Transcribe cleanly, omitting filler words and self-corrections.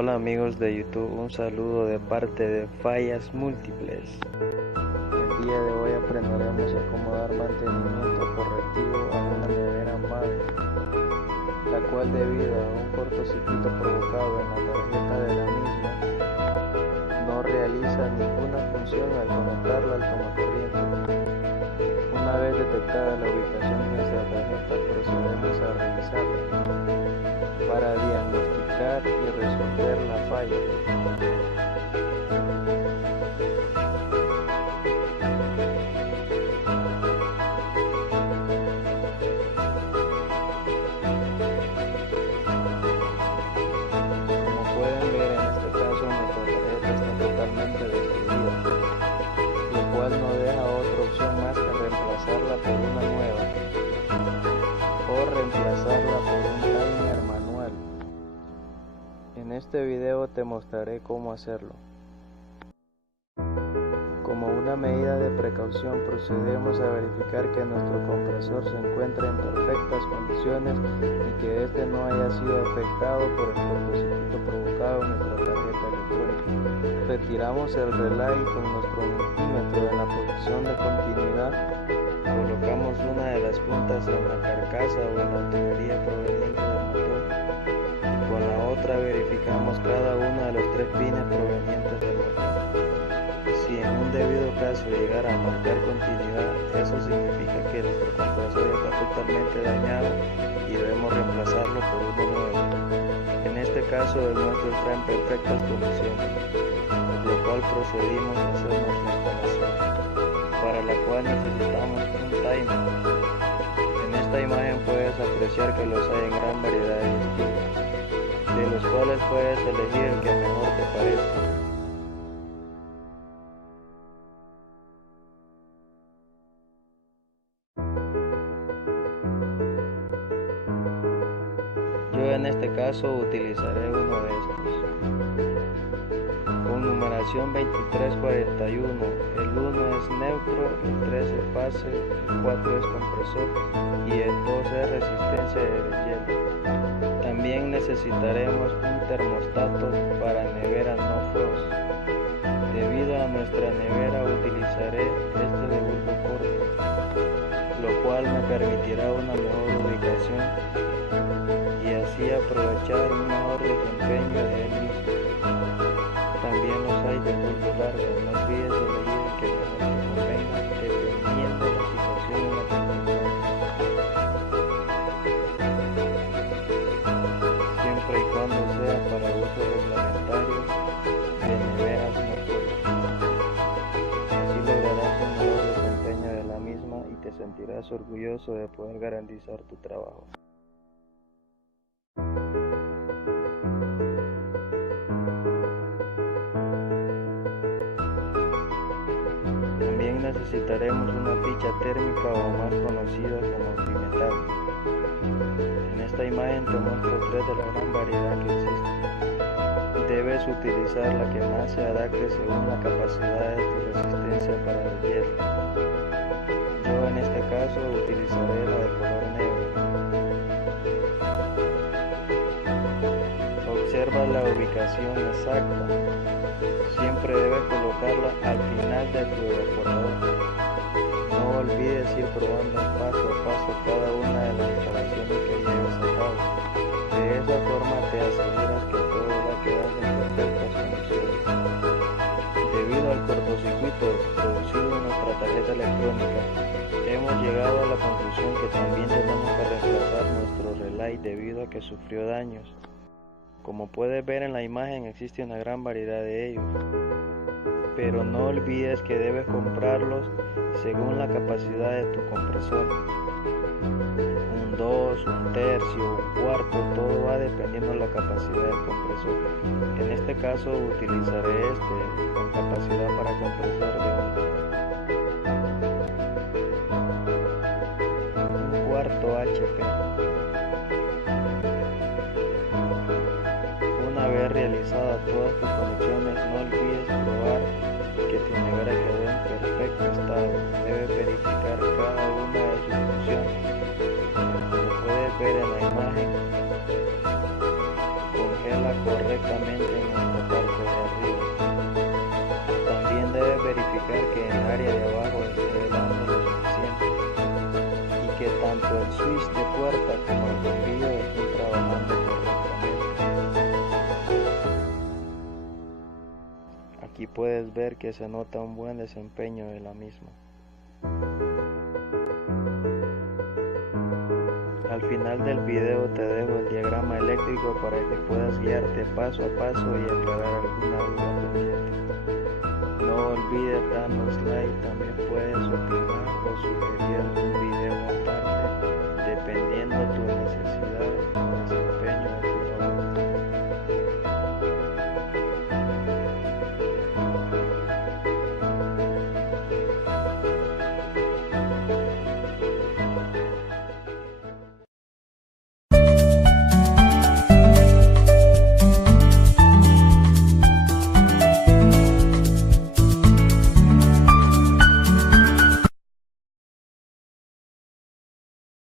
Hola amigos de YouTube, un saludo de parte de Fallas Múltiples. El día de hoy aprenderemos a cómo dar mantenimiento correctivo a una nevera madre, la cual debido a un cortocircuito provocado en la tarjeta de la misma, no realiza ninguna función al conectarla al tomacorriente. Una vez detectada la ubicación de nuestra tarjeta, procedemos a revisarla para diagnosticar y resolver la falla. Como pueden ver, en este caso nuestra tarjeta está totalmente destruida, lo cual no deja otra opción más que reemplazarla por una nueva o reemplazarla por un timer manual. En este video te mostraré cómo hacerlo. Como una medida de precaución, procedemos a verificar que nuestro compresor se encuentra en perfectas condiciones y que este no haya sido afectado por el cortocircuito provocado en nuestra tarjeta electrónica. Retiramos el relay con nuestro multímetro en la posición de continuidad. Colocamos una de las puntas en la carcasa o en la tubería proveniente del motor. Con la otra verificamos cada uno de los 3 pines provenientes del motor. Si en un debido caso llegara a marcar continuidad, eso significa que nuestro compresor está totalmente dañado y debemos reemplazarlo por uno nuevo. En este caso el nuestro está en perfectas condiciones, por lo cual procedimos a hacer nuestra instalación, para la cual necesitamos un timer. En esta imagen puedes apreciar que los hay en gran variedad de estilos, de los cuales puedes elegir el que mejor te parezca. Yo en este caso utilizaré uno de estos. Con numeración 2341, el 1 es neutro, el 3 es fase, el 4 es compresor y el 2 es resistencia de deshielo. También necesitaremos un termostato para nevera no frost. Debido a nuestra nevera utilizaré este de bulbo corto, lo cual me permitirá una mejor ubicación y así aprovechar un mejor desempeño de él mismo. También los hay de bulbo largo, no olvides elegir el que mejor te convenga dependiendo de la situación en la que te encuentres, siempre y cuando sea para uso reglamentario de neveras no frost. Así lograrás un mejor desempeño de la misma y te sentirás orgulloso de poder garantizar tu trabajo. También necesitaremos una ficha térmica o más conocida como bimetal. En esta imagen te muestro 3 de la gran variedad que existe. Debes utilizar la que más se adapte según la capacidad de tu resistencia para el hielo. Yo en este caso utilizaré la de color negro. Observa la ubicación exacta. Siempre debes colocarla al final de tu evaporador. No olvides ir probando paso a paso cada una de las instalaciones que lleves a cabo. De esa forma te aseguras que todo va a quedar en perfectas condiciones. Debido al cortocircuito producido en nuestra tarjeta electrónica, hemos llegado a la conclusión que también tenemos que reemplazar nuestro relay debido a que sufrió daños. Como puedes ver en la imagen, existe una gran variedad de ellos, pero no olvides que debes comprarlos según la capacidad de tu compresor. Un 2, un tercio, un cuarto, todo va dependiendo de la capacidad del compresor. En este caso utilizaré este con capacidad para compresor de un cuarto HP. Una vez realizadas todas tus conexiones, no olvides probar que tu nevera quedó en perfecto estado. Debes verificar cada una de sus funciones. Como puedes ver en la imagen, con congela correctamente en la parte de arriba. También debes verificar que en el área de abajo esté helando lo suficiente y que tanto el switch de puerta como el bombillo estén trabajando correctamente. Aquí puedes ver que se nota un buen desempeño de la misma. Al final del video te dejo el diagrama eléctrico para que puedas guiarte paso a paso y aclarar alguna duda pendiente. No olvides darnos like, también puedes opinar o sugerir algún